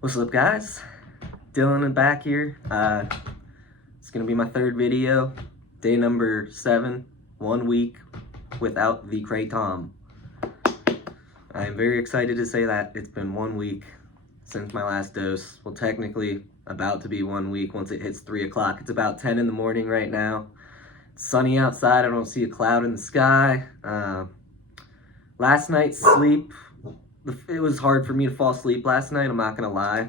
What's up, guys? Dylan and back here. It's gonna be my third video, day number 7, 1 week without the KRATOM. I am very excited to say that it's been 1 week since my last dose. Well, technically about to be 1 week once it hits 3 o'clock. It's about 10 in the morning right now. It's sunny outside. I don't see a cloud in the sky. Last night's sleep, it was hard for me to fall asleep last night, I'm not gonna lie.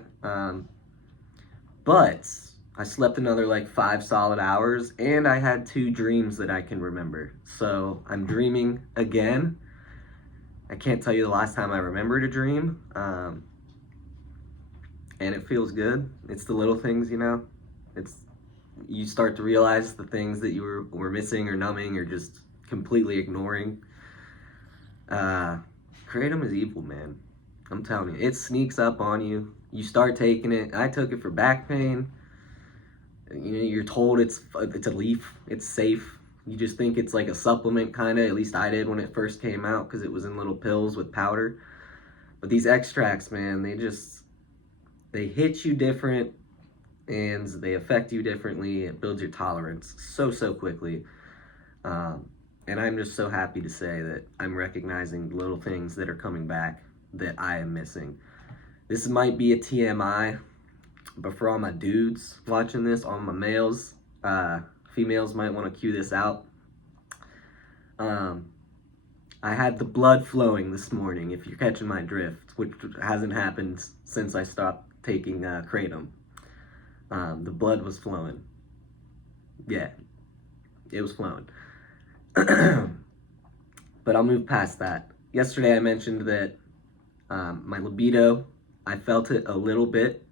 But I slept another like 5 solid hours, and I had 2 dreams that I can remember. So I'm dreaming again. I can't tell you the last time I remembered a dream. And it feels good. It's the little things, you know? You start to realize the things that you were missing or numbing or just completely ignoring. Kratom is evil, man. I'm telling you, it sneaks up on you. You start taking it. I took it for back pain. You know, you're told it's a leaf. It's safe. You just think it's like a supplement, kind of. At least I did when it first came out, because it was in little pills with powder. But these extracts, man, they hit you different, and they affect you differently. It builds your tolerance so quickly. And I'm just so happy to say that I'm recognizing the little things that are coming back that I am missing. This might be a TMI, but for all my dudes watching this, all my males, females might want to cue this out. I had the blood flowing this morning, if you're catching my drift, which hasn't happened since I stopped taking Kratom. The blood was flowing. Yeah, it was flowing. But I'll move past that. Yesterday I mentioned that my libido, I felt it a little bit,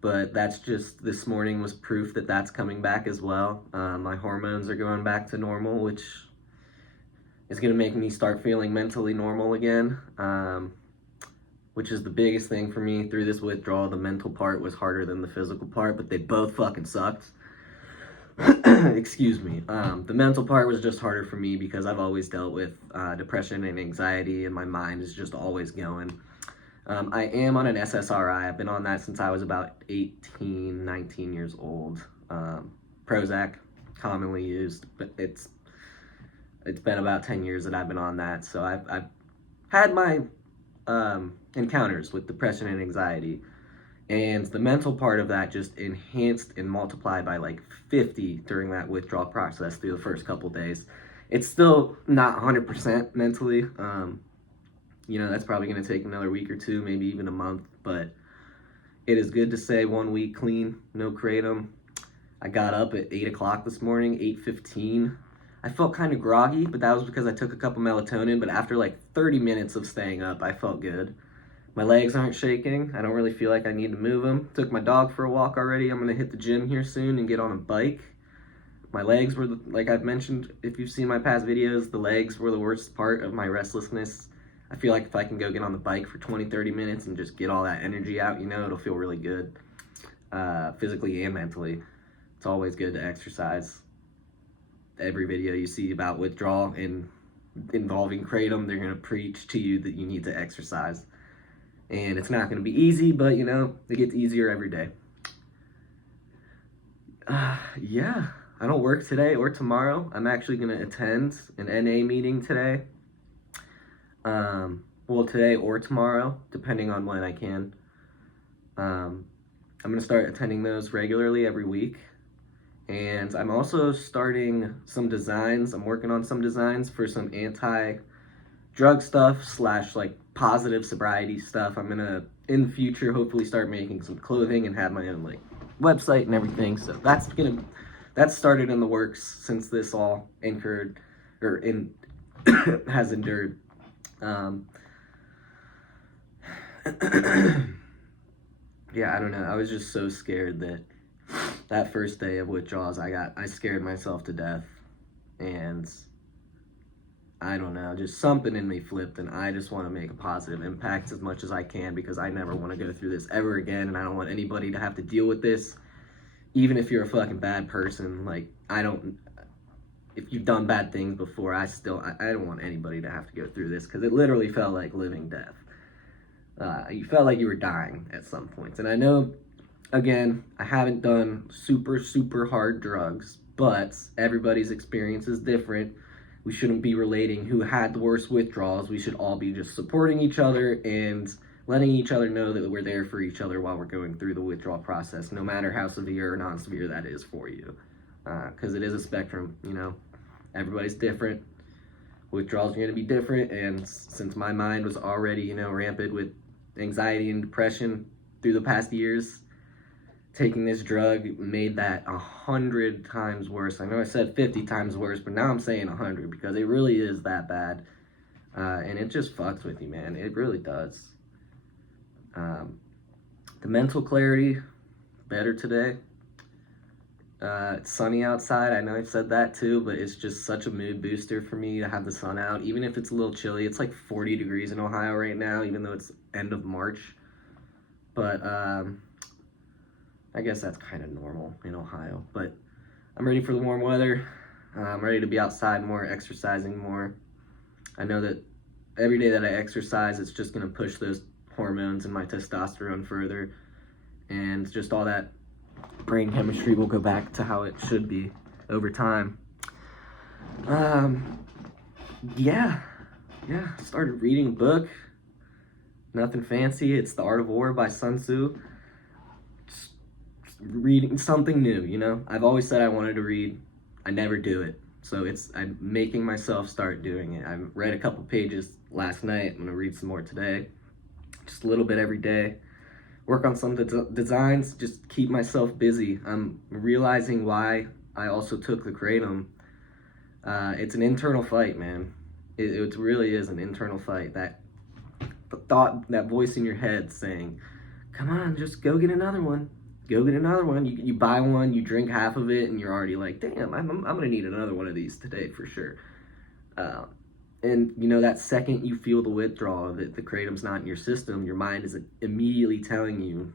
but that's just, this morning was proof that that's coming back as well. My hormones are going back to normal, which is going to make me start feeling mentally normal again, which is the biggest thing for me through this withdrawal. The mental part was harder than the physical part, but they both fucking sucked. Excuse me. The mental part was just harder for me because I've always dealt with depression and anxiety, and my mind is just always going. I am on an SSRI. I've been on that since I was about 18, 19 years old. Prozac, commonly used, but it's been about 10 years that I've been on that. So I've had my encounters with depression and anxiety. And the mental part of that just enhanced and multiplied by like 50 during that withdrawal process through the first couple days. It's still not 100% mentally. You know, that's probably going to take another week or two, maybe even a month. But it is good to say 1 week clean, no Kratom. I got up at 8 o'clock this morning, 8:15. I felt kind of groggy, but that was because I took a cup of melatonin. But after like 30 minutes of staying up, I felt good. My legs aren't shaking. I don't really feel like I need to move them. Took my dog for a walk already. I'm gonna hit the gym here soon and get on a bike. My legs were, like I've mentioned, if you've seen my past videos, the legs were the worst part of my restlessness. I feel like if I can go get on the bike for 20, 30 minutes and just get all that energy out, you know, it'll feel really good, physically and mentally. It's always good to exercise. Every video you see about withdrawal and involving Kratom, they're gonna preach to you that you need to exercise. And it's not going to be easy, but, you know, it gets easier every day. Yeah, I don't work today or tomorrow. I'm actually going to attend an NA meeting today. Well, today or tomorrow, depending on when I can. I'm going to start attending those regularly every week. And I'm also starting some designs. I'm working on some designs for some anti-drug stuff / like positive sobriety stuff. I'm gonna, in the future, hopefully start making some clothing and have my own like website and everything. So that's started in the works since this all has endured. Yeah, I don't know. I was just so scared that first day of withdrawals, I scared myself to death, and I don't know, just something in me flipped, and I just want to make a positive impact as much as I can, because I never want to go through this ever again, and I don't want anybody to have to deal with this, even if you're a fucking bad person. Like, if you've done bad things before, I don't want anybody to have to go through this, because it literally felt like living death. you felt like you were dying at some points. And I know, again, I haven't done super hard drugs, but everybody's experience is different. We shouldn't be relating who had the worst withdrawals. We should all be just supporting each other and letting each other know that we're there for each other while we're going through the withdrawal process, no matter how severe or non-severe that is for you. Because it is a spectrum, you know. Everybody's different. Withdrawals are going to be different, and since my mind was already, you know, rampant with anxiety and depression through the past years, taking this drug made that 100 times worse. I know I said 50 times worse, but now I'm saying 100 because it really is that bad. And it just fucks with you, man. It really does. The mental clarity, better today. It's sunny outside. I know I've said that too, but it's just such a mood booster for me to have the sun out, even if it's a little chilly. It's like 40 degrees in Ohio right now, even though it's end of March. But I guess that's kind of normal in Ohio. But I'm ready for the warm weather. I'm ready to be outside more, exercising more. I know that every day that I exercise, it's just going to push those hormones and my testosterone further. And just all that brain chemistry will go back to how it should be over time. Yeah. Started reading a book. Nothing fancy. It's The Art of War by Sun Tzu. Just reading something new, you know? I've always said I wanted to read. I never do it. So I'm making myself start doing it. I read a couple pages last night. I'm going to read some more today. Just a little bit every day. Work on some designs, just keep myself busy. I'm realizing why I also took the KRATOM. It's an internal fight, man. It really is an internal fight. That thought, that voice in your head saying, come on, just go get another one. Go get another one. You buy one, you drink half of it, and you're already like, damn, I'm going to need another one of these today for sure. And, you know, that second you feel the withdrawal, that the KRATOM's not in your system, your mind is immediately telling you,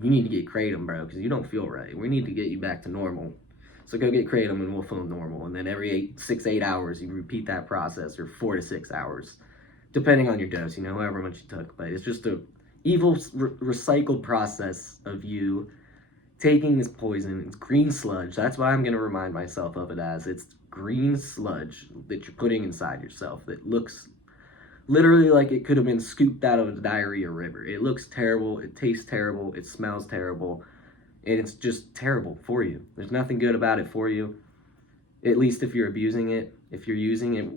you need to get KRATOM, bro, because you don't feel right. We need to get you back to normal. So go get KRATOM and we'll feel normal. And then every 8 hours, you repeat that process, or 4 to 6 hours, depending on your dose, you know, however much you took. But it's just a evil recycled process of you taking this poison. It's green sludge. That's why I'm going to remind myself of it as. It's green sludge that you're putting inside yourself that looks literally like it could have been scooped out of a diarrhea river. It looks terrible. It tastes terrible. It smells terrible. And it's just terrible for you. There's nothing good about it for you, at least if you're abusing it. If you're using it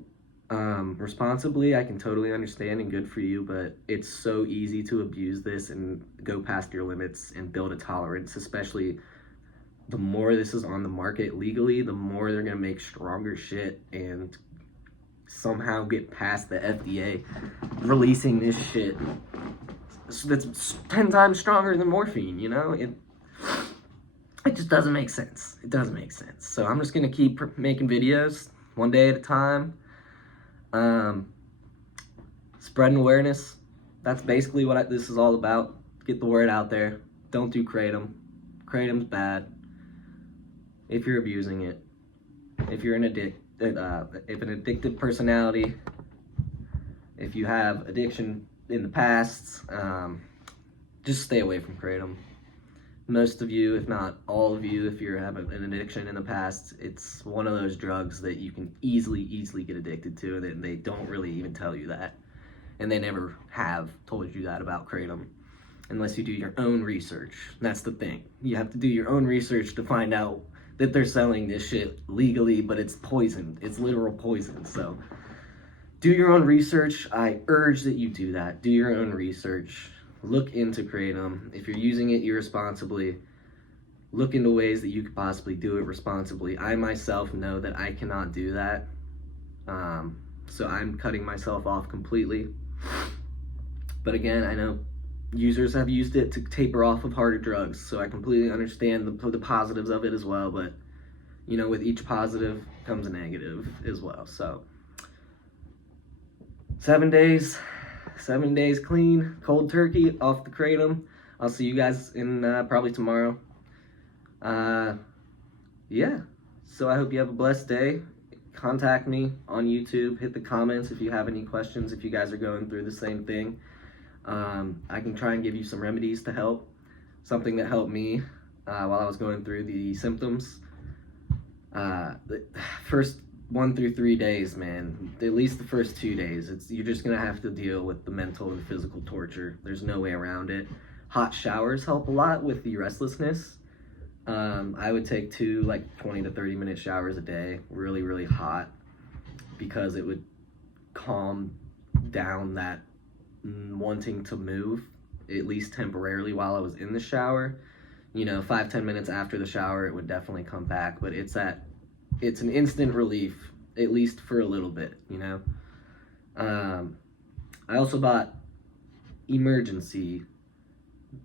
responsibly, I can totally understand, and good for you, but it's so easy to abuse this and go past your limits and build a tolerance, especially the more this is on the market legally, the more they're going to make stronger shit and somehow get past the FDA releasing this shit that's 10 times stronger than morphine, you know? It just doesn't make sense. It doesn't make sense. So I'm just going to keep making videos one day at a time. Spreading awareness. That's basically what this is all about. Get the word out there. Don't do KRATOM. KRATOM's bad. If you're abusing it, if you're if an addictive personality, if you have addiction in the past, just stay away from KRATOM. Most of you, if not all of you, if you have an addiction in the past, it's one of those drugs that you can easily get addicted to, and they don't really even tell you that. And they never have told you that about KRATOM, unless you do your own research. That's the thing. You have to do your own research to find out that they're selling this shit legally, but it's poison. It's literal poison. So do your own research. I urge that you do that. Do your own research. Look into KRATOM. If you're using it irresponsibly, look into ways that you could possibly do it responsibly. I myself know that I cannot do that. So I'm cutting myself off completely. But again, I know users have used it to taper off of harder drugs, so I completely understand the positives of it as well, but you know, with each positive comes a negative as well. So 7 days clean, cold turkey off the KRATOM. I'll see you guys in probably tomorrow. Yeah, so I hope you have a blessed day. Contact me on YouTube, hit the comments if you have any questions, if you guys are going through the same thing. I can try and give you some remedies to help. Something that helped me while I was going through the symptoms. The first 1 through 3 days, man, at least the first 2 days, you're just gonna have to deal with the mental and physical torture. There's no way around it. Hot showers help a lot with the restlessness. I would take 2 like 20 to 30 minute showers a day, really, really hot, because it would calm down that wanting to move, at least temporarily while I was in the shower. 5-10 minutes after the shower, it would definitely come back, but it's an instant relief, at least for a little bit. I also bought emergency,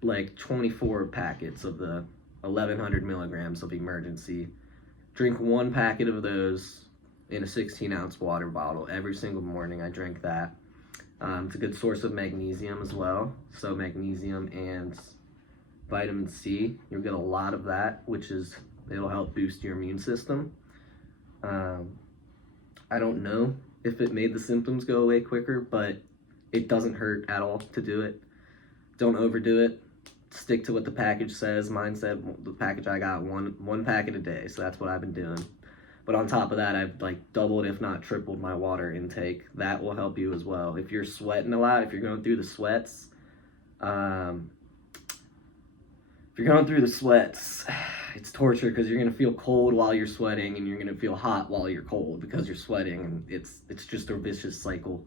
like 24 packets of the 1100 milligrams of emergency. Drink 1 packet of those in a 16-ounce water bottle every single morning. I drink that. It's a good source of magnesium as well. So magnesium and vitamin C, you'll get a lot of that, it'll help boost your immune system. I don't know if it made the symptoms go away quicker, but it doesn't hurt at all to do it. Don't overdo it. Stick to what the package says. Mine said, the package I got, one packet a day, so that's what I've been doing. But on top of that, I've like doubled, if not tripled, my water intake. That will help you as well. If you're sweating a lot, if you're going through the sweats, it's torture, because you're gonna feel cold while you're sweating, and you're gonna feel hot while you're cold because you're sweating, and it's just a vicious cycle.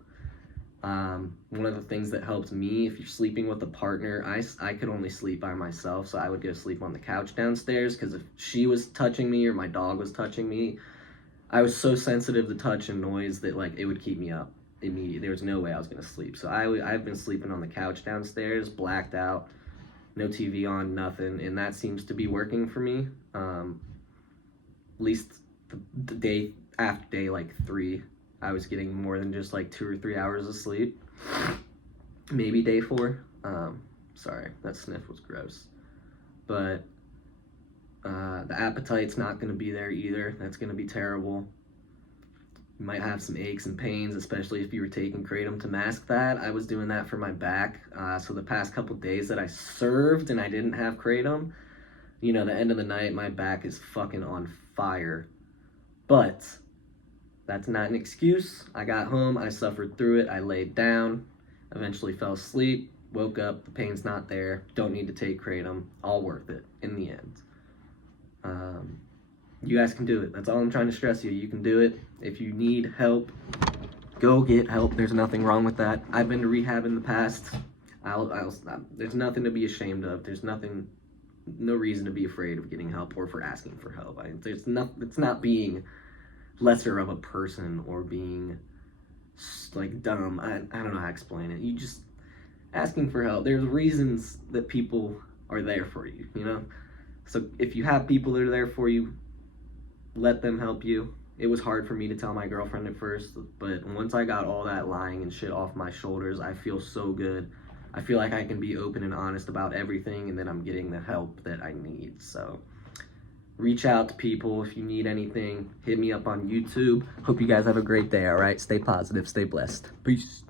One of the things that helped me, if you're sleeping with a partner, I could only sleep by myself, so I would go sleep on the couch downstairs, because if she was touching me or my dog was touching me, I was so sensitive to touch and noise that like it would keep me up immediately. There was no way I was gonna sleep. So I've been sleeping on the couch downstairs, blacked out, no TV on, nothing, and that seems to be working for me. At least the day after day like 3, I was getting more than just like 2 or 3 hours of sleep. Maybe day 4. Sorry, that sniff was gross. But the appetite's not going to be there either. That's going to be terrible. You might have some aches and pains, especially if you were taking Kratom to mask that. I was doing that for my back. So the past couple days that I served and I didn't have Kratom, the end of the night, my back is fucking on fire. But that's not an excuse. I got home, I suffered through it, I laid down, eventually fell asleep, woke up, the pain's not there, don't need to take Kratom, all worth it in the end. You guys can do it. That's all I'm trying to stress you. You can do it. If you need help, go get help. There's nothing wrong with that. I've been to rehab in the past. There's nothing to be ashamed of. There's no reason to be afraid of getting help or for asking for help. It's not being lesser of a person or being like dumb. I don't know how to explain it. You just asking for help. There's reasons that people are there for you, So if you have people that are there for you, let them help you. It was hard for me to tell my girlfriend at first, but once I got all that lying and shit off my shoulders, I feel so good. I feel like I can be open and honest about everything, and then I'm getting the help that I need. So reach out to people if you need anything. Hit me up on YouTube. Hope you guys have a great day, all right? Stay positive, stay blessed. Peace.